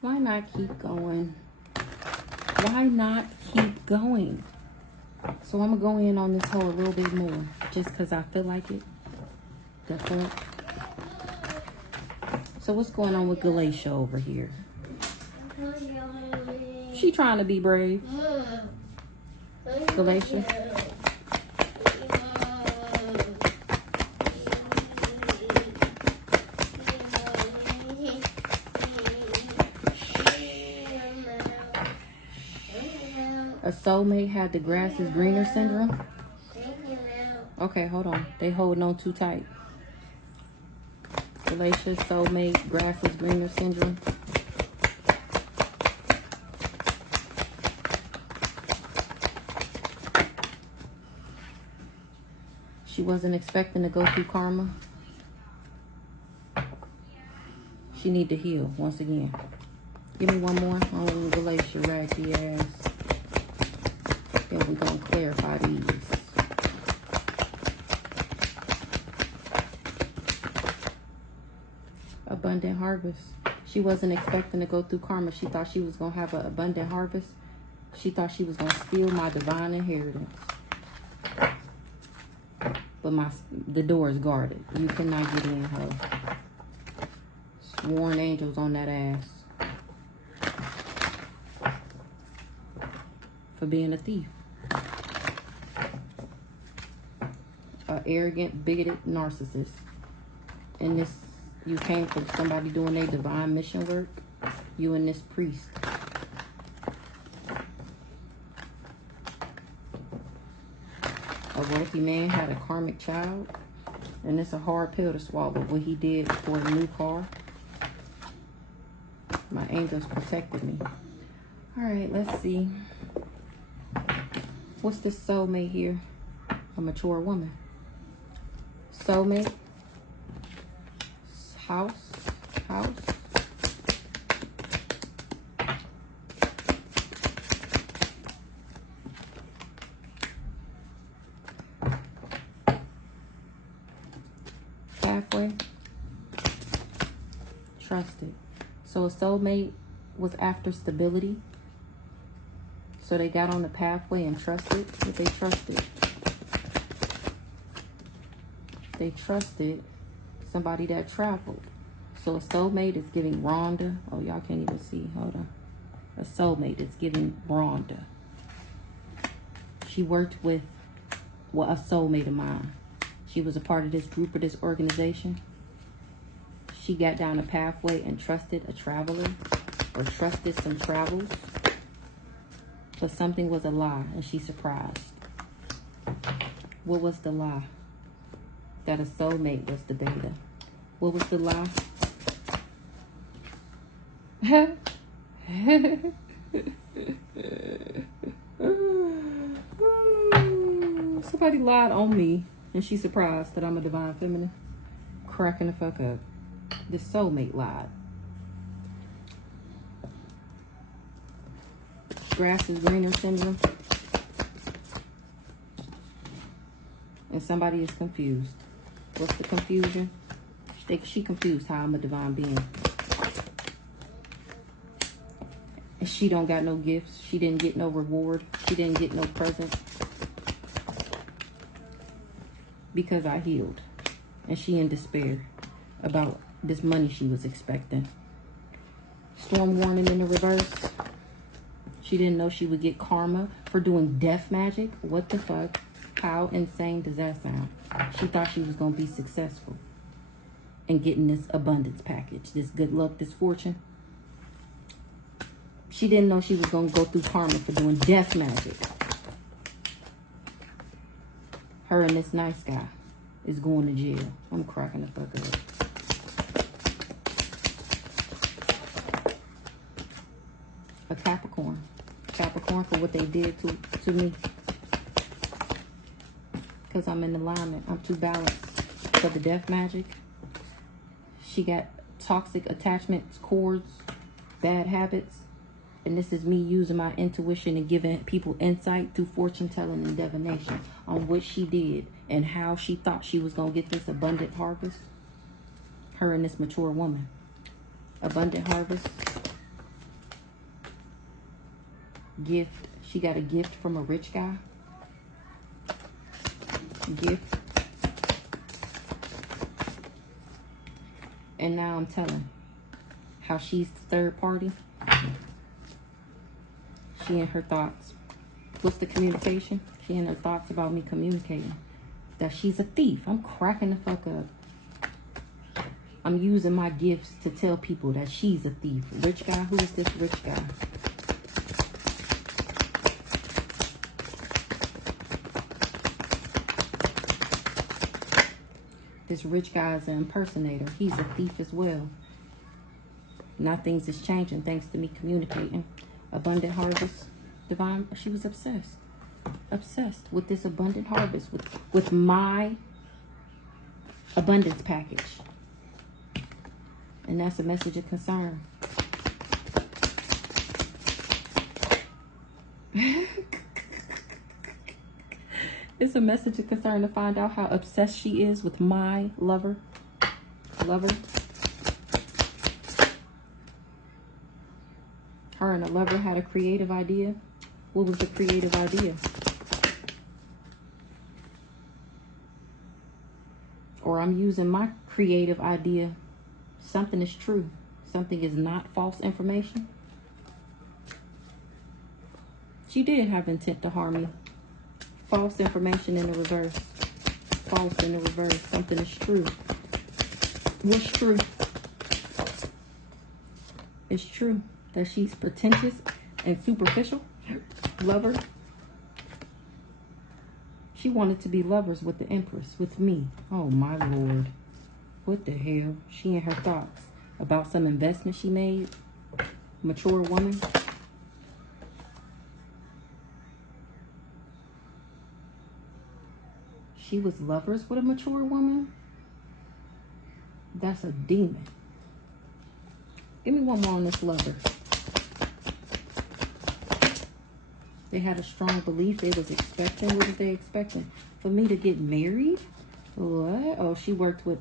Why not keep going? Why not keep going? So I'm going to go in on this hole a little bit more. Just because I feel like it. The fuck? So what's going on with Galatia over here? She trying to be brave. Galatia. A soulmate had the grass is greener syndrome. Okay, hold on. They holding on too tight. Galatia, soulmate, grass is greener syndrome. She wasn't expecting to go through karma. She need to heal once again. Give me one more. Oh, Galatia, raggedy ass. Then we're going to clarify these. Abundant harvest. She wasn't expecting to go through karma. She thought she was going to have an abundant harvest. She thought she was going to steal my divine inheritance. But the door is guarded. You cannot get in, ho. Sworn angels on that ass. For being a thief. An arrogant, bigoted narcissist. And this, you came from somebody doing their divine mission work. You and this priest. A wealthy man had a karmic child. And it's a hard pill to swallow. What he did for a new car. My angels protected me. Alright, let's see. What's this soulmate here? A mature woman. Soulmate. House. Halfway. Trusted. So a soulmate was after stability. So they got on the pathway and trusted what they trusted. They trusted somebody that traveled. So a soulmate is giving Rhonda. Oh, y'all can't even see. Hold on. A soulmate is giving Rhonda. She worked with, well, a soulmate of mine. She was a part of this group or this organization. She got down a pathway and trusted a traveler or trusted some travels. But something was a lie and she's surprised. What was the lie? That a soulmate was the beta. What was the lie? Somebody lied on me and she's surprised that I'm a divine feminine. Cracking the fuck up. This soulmate lied. Grass is greener syndrome. And somebody is confused. What's the confusion? She confused how I'm a divine being. And she don't got no gifts. She didn't get no reward. She didn't get no present. Because I healed. And she in despair about this money she was expecting. Storm warning in the reverse. She didn't know she would get karma for doing death magic. What the fuck? How insane does that sound? She thought she was going to be successful in getting this abundance package, this good luck, this fortune. She didn't know she was going to go through karma for doing death magic. Her and this nice guy is going to jail. I'm cracking the fuck up. A Capricorn. Capricorn for what they did to me. Because I'm in alignment. I'm too balanced for the death magic. She got toxic attachments, cords, bad habits. And this is me using my intuition and giving people insight through fortune telling and divination on what she did and how she thought she was going to get this abundant harvest. Her and this mature woman. Abundant harvest. gift. She got a gift from a rich guy. Gift. And now I'm telling how she's the third party. She in her thoughts. What's the communication? She in her thoughts about me communicating that she's a thief. I'm cracking the fuck up. I'm using my gifts to tell people that she's a thief. Rich guy? Who is this rich guy? This rich guy is an impersonator. He's a thief as well. Now things is changing thanks to me communicating. Abundant harvest. Divine, she was obsessed. Obsessed with this abundant harvest. With my abundance package. And that's a message of concern. It's a message of concern to find out how obsessed she is with my lover. Her and a lover had a creative idea. What was the creative idea? Or I'm using my creative idea. Something is true. Something is not false information. She did have intent to harm me. False information in the reverse. False in the reverse. Something is true. What's true? It's true that she's pretentious and superficial. Lover. She wanted to be lovers with the Empress, with me. Oh my Lord. What the hell? She and her thoughts about some investment she made. Mature woman. She was lovers with a mature woman? That's a demon. Give me one more on this lover. They had a strong belief. They was expecting. What was they expecting? For me to get married? What? Oh, she worked with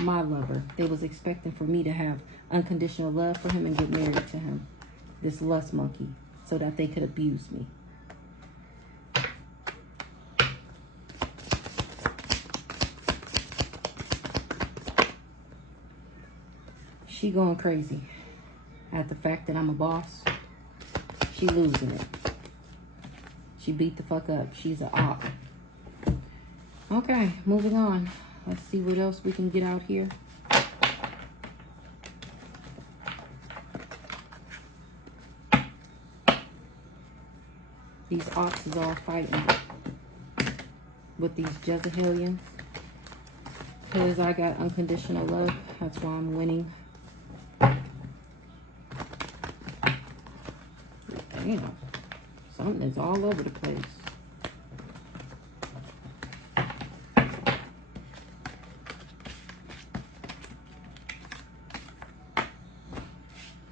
my lover. They was expecting for me to have unconditional love for him and get married to him. This lust monkey. So that they could abuse me. She going crazy at the fact that I'm a boss. She losing it. She beat the fuck up. She's an op. Okay, moving on. Let's see what else we can get out here. These ops is all fighting with these Jezebelians. Because I got unconditional love. That's why I'm winning. Damn. Something is all over the place.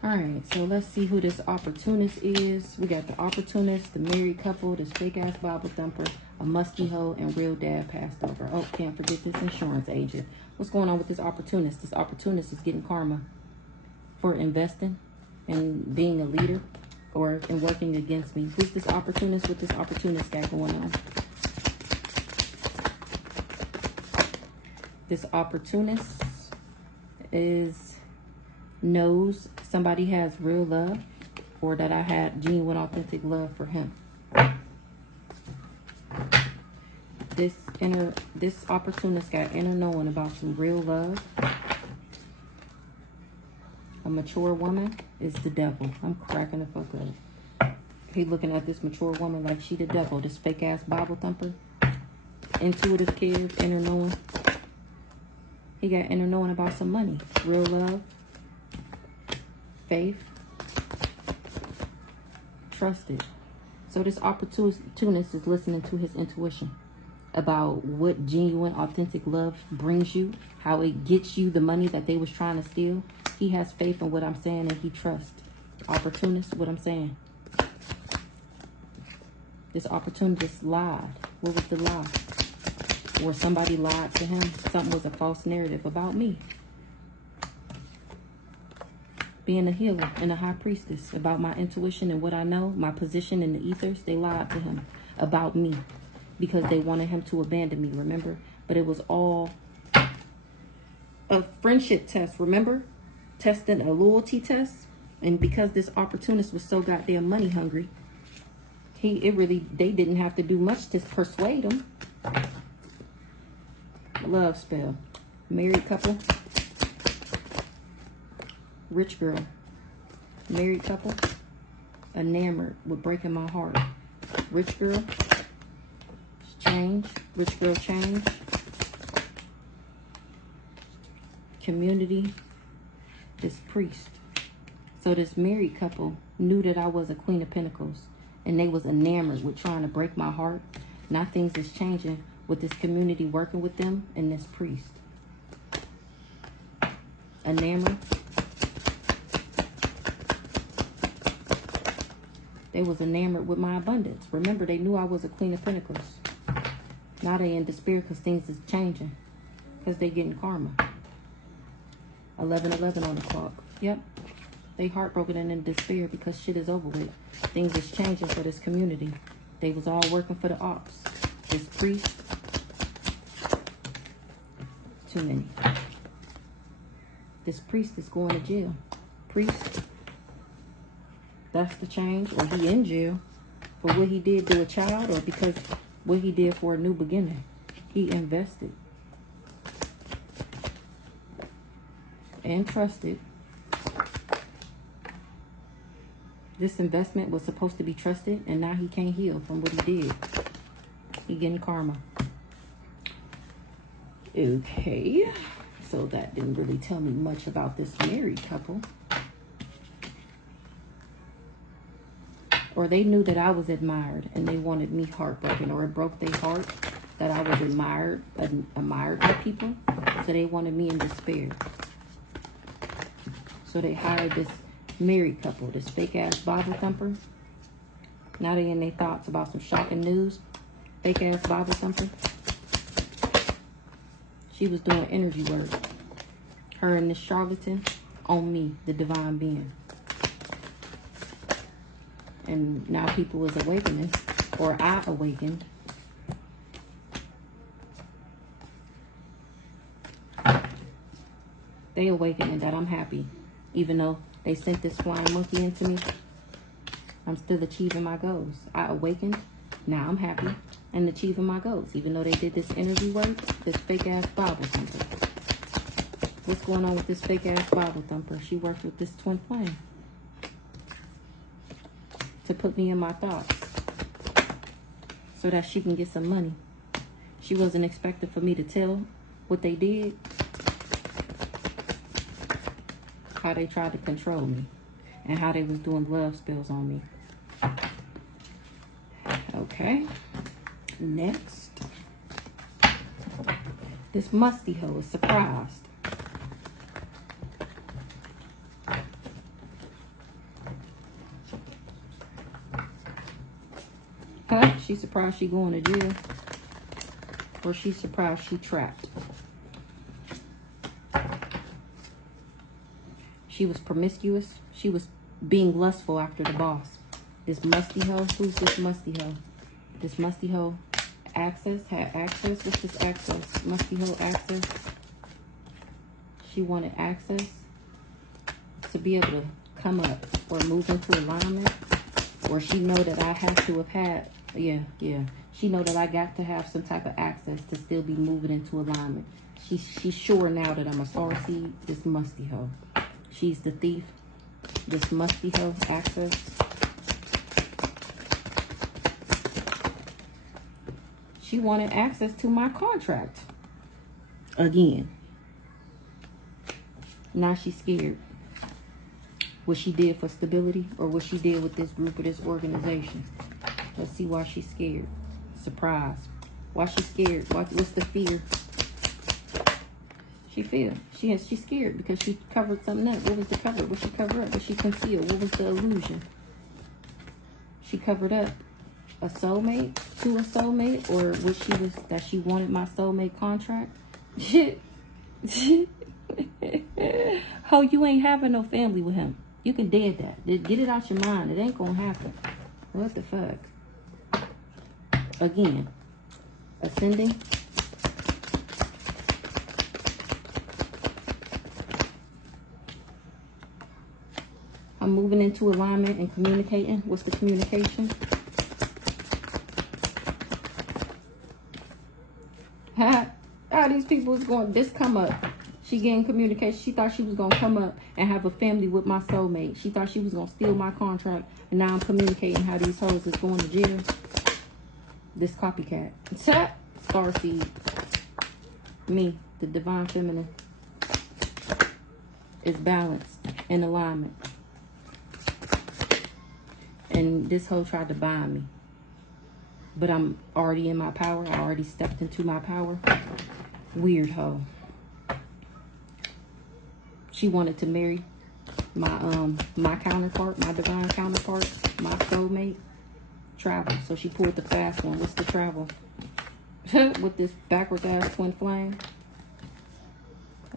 Alright, so let's see who this opportunist is. We got the opportunist, the married couple, this fake ass Bible thumper, a musty hoe, and real dad passed over. Oh, can't forget this insurance agent. What's going on with this opportunist? This opportunist is getting karma for investing and being a leader. Or in working against me. Who's this opportunist? What this opportunist got going on? This opportunist knows somebody has real love, or that I had genuine, authentic love for him. This opportunist got inner knowing about some real love. A mature woman is the devil. I'm cracking the fuck up. He looking at this mature woman like she the devil. This fake ass Bible thumper. Intuitive kid, inner knowing. He got inner knowing about some money. Real love. Faith. Trusted. So this opportunist is listening to his intuition about what genuine, authentic love brings you. How it gets you the money that they was trying to steal. He has faith in what I'm saying and he trusts. Opportunist, what I'm saying. This opportunist lied. What was the lie? Or somebody lied to him. Something was a false narrative about me. being a healer and a high priestess, about my intuition and what I know, my position in the ethers. They lied to him about me because they wanted him to abandon me, remember? But it was all a friendship test, remember? Testing a loyalty test. And because this opportunist was so goddamn money hungry, they didn't have to do much to persuade him. Love spell. Married couple. Rich girl. Married couple. Enamored with breaking my heart. Rich girl. Change. Rich girl change. Community. This priest. So this married couple knew that I was a Queen of Pentacles. And they was enamored with trying to break my heart. Now things is changing with this community working with them and this priest. Enamored. They was enamored with my abundance. Remember, they knew I was a Queen of Pentacles. Now they in despair because things is changing. Because they getting karma. 11:11 on the clock. Yep. They heartbroken and in despair because shit is over with. Things is changing for this community. They was all working for the ops. This priest. Too many. This priest is going to jail. Priest. That's the change. Or he in jail for what he did to a child, or because what he did for a new beginning. He invested. And trusted. This investment was supposed to be trusted, and now he can't heal from what he did. He getting karma. Okay. So that didn't really tell me much about this married couple. Or they knew that I was admired and they wanted me heartbroken, or it broke their heart that I was admired by people. So they wanted me in despair. So they hired this married couple, this fake ass Bible thumper. Now they in their thoughts about some shocking news. Fake ass Bible thumper. She was doing energy work. Her and this charlatan on me, the divine being. And now people is awakening, or I awakened. They awakening that I'm happy. Even though they sent this flying monkey into me, I'm still achieving my goals. I awakened. Now I'm happy and achieving my goals. Even though they did this energy work, this fake ass Bible thumper. What's going on with this fake ass Bible thumper? She worked with this twin flame to put me in my thoughts so that she can get some money. She wasn't expecting for me to tell what they did. How they tried to control me. And how they was doing love spells on me. Okay. Next. This musty hoe is surprised. Huh? She's surprised she going to jail. Or she's surprised she trapped. She was promiscuous. She was being lustful after the boss. This musty hoe. Who's this musty hoe? This musty hoe access, had access. What's this access? Musty hoe access. She wanted access to be able to come up or move into alignment. Or she know that I have to have had, yeah. She know that I got to have some type of access to still be moving into alignment. She's sure now that I'm a star seed. This musty hoe. She's the thief. This musty hoe access. She wanted access to my contract. Again. Now she's scared. What she did for stability, or what she did with this group or this organization. Let's see why she's scared. Surprise. Why she's scared? What's the fear? She feared. She's scared because she covered something up. What was the cover? What she covered up? What she concealed? What was the illusion? She covered up a soulmate to a soulmate, or what she was, that she wanted my soulmate contract. Oh, you ain't having no family with him. You can dead that. Just get it out your mind. It ain't gonna happen. What the fuck? Again, ascending. I'm moving into alignment and communicating. What's the communication? How these people is going, this come up. She getting communication. She thought she was going to come up and have a family with my soulmate. She thought she was going to steal my contract. And now I'm communicating how these hoes is going to jail. This copycat. Starseed. Me, the divine feminine, is balanced in alignment. And this hoe tried to bind me. But I'm already in my power. I already stepped into my power. Weird hoe. She wanted to marry my counterpart, my divine counterpart, my soulmate. Travel. So she pulled the fast one. What's the travel? With this backwards ass twin flame.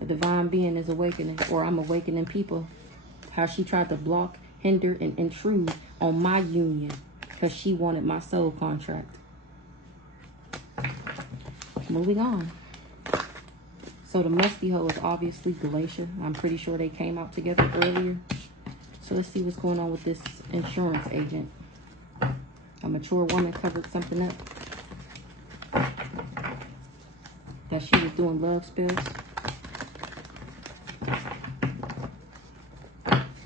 A divine being is awakening, or I'm awakening people. How she tried to block, hinder, and intrude on my union because she wanted my soul contract. Moving on. So the musty hoe is obviously Glacier. I'm pretty sure they came out together earlier. So let's see what's going on with this insurance agent. A mature woman covered something up. That she was doing love spells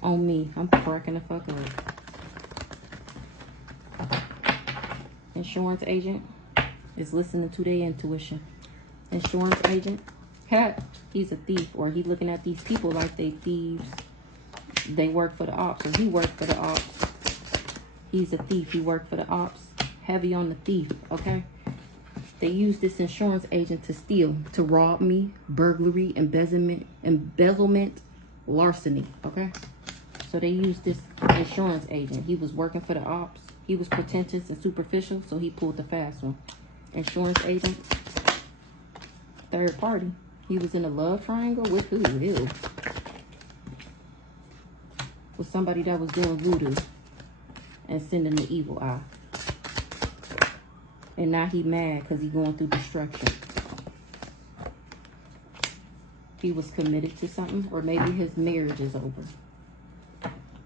on me. I'm cracking the fuck up. Insurance agent is listening to their intuition. Insurance agent, he's a thief, or he's looking at these people like they thieves. They work for the ops, or he worked for the ops. He's a thief. He worked for the ops. Heavy on the thief, okay? They use this insurance agent to steal, to rob me, burglary, embezzlement, larceny, okay? So they used this insurance agent. He was working for the ops. He was pretentious and superficial, so he pulled the fast one. Insurance agent, third party. He was in a love triangle with who? Ew. With somebody that was doing voodoo and sending the evil eye. And now he mad because he going through destruction. He was committed to something, or maybe his marriage is over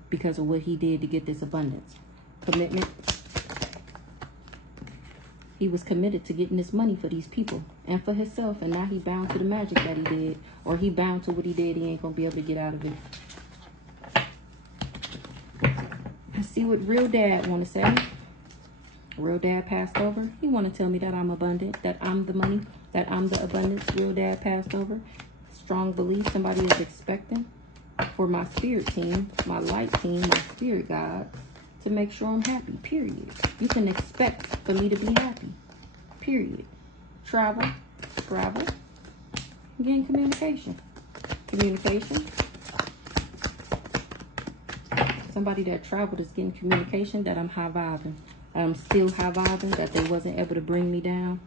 because of what he did to get this abundance. Commitment. He was committed to getting this money for these people and for himself, and now he bound to the magic that he did, or he bound to what he did. He ain't gonna be able to get out of it. Let's see what real dad want to say. Real dad passed over. He want to tell me that I'm abundant, that I'm the money, that I'm the abundance. Real dad passed over. Strong belief somebody is expecting for my spirit team, my light team, my spirit guide, to make sure I'm happy, period. You can expect for me to be happy, period. Travel, again, communication. Somebody that traveled is getting communication that I'm high vibing. I'm still high vibing, that they wasn't able to bring me down.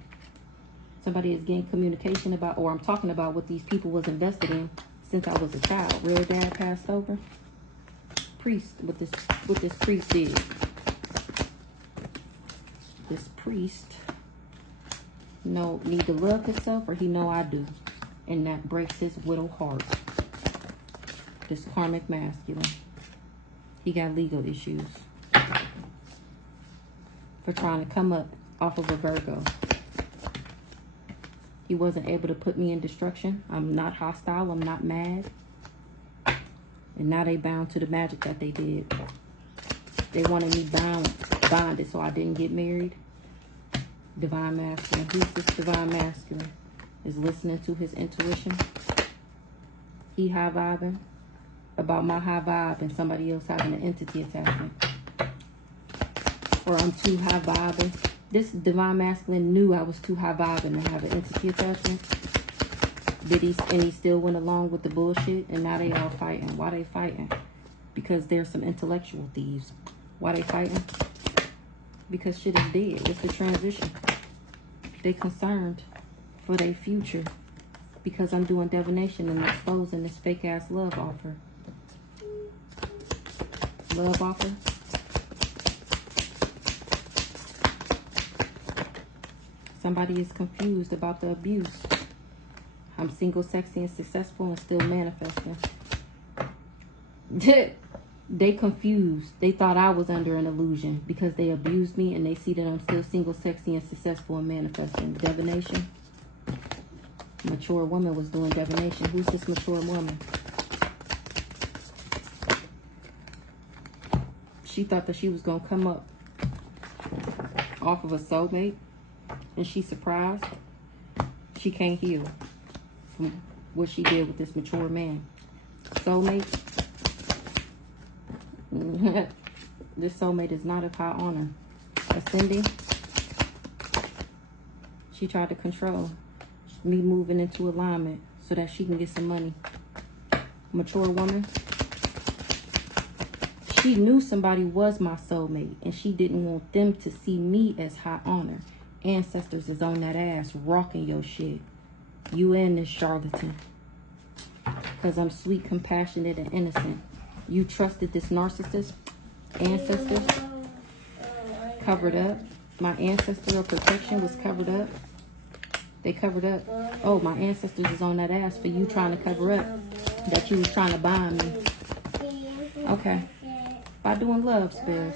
Somebody is getting communication about, or I'm talking about what these people was invested in since I was a child. Real dad passed over. Priest, what this priest did. This priest need to love himself, or he know I do. And that breaks his widow heart. This karmic masculine. He got legal issues for trying to come up off of a Virgo. He wasn't able to put me in destruction. I'm not hostile. I'm not mad. And now they bound to the magic that they did. They wanted me bonded so I didn't get married. Divine masculine. Who's this divine masculine? Is listening to his intuition. He high vibing about my high vibe and somebody else having an entity attachment. Or I'm too high vibing. This divine masculine knew I was too high vibing to have an entity attachment. And he still went along with the bullshit, and now they all fighting. Why they fighting? Because there's some intellectual thieves. Why they fighting? Because shit is dead. It's the transition. They concerned for their future. because I'm doing divination and exposing this fake ass love offer. Love offer. Somebody is confused about the abuse. I'm single, sexy, and successful and still manifesting. They confused. They thought I was under an illusion because they abused me and they see that I'm still single, sexy, and successful and manifesting. Divination. Mature woman was doing divination. Who's this mature woman? She thought that she was going to come up off of a soulmate, and she's surprised. She can't heal from what she did with this mature man. Soulmate. This soulmate is not of high honor. Ascending. She tried to control me moving into alignment so that she can get some money. Mature woman. She knew somebody was my soulmate and she didn't want them to see me as high honor. Ancestors is on that ass rocking your shit. You and this charlatan. Because I'm sweet, compassionate, and innocent. You trusted this narcissist. Ancestors covered up. My ancestor of protection was covered up. They covered up. Oh, my ancestors is on that ass for you trying to cover up that you was trying to bind me. Okay. By doing love spells.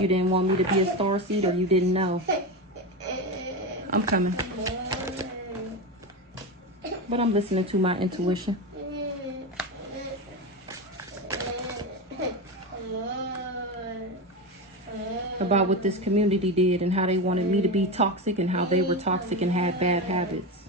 You didn't want me to be a starseed, or you didn't know. I'm coming. But I'm listening to my intuition. About what this community did and how they wanted me to be toxic and how they were toxic and had bad habits.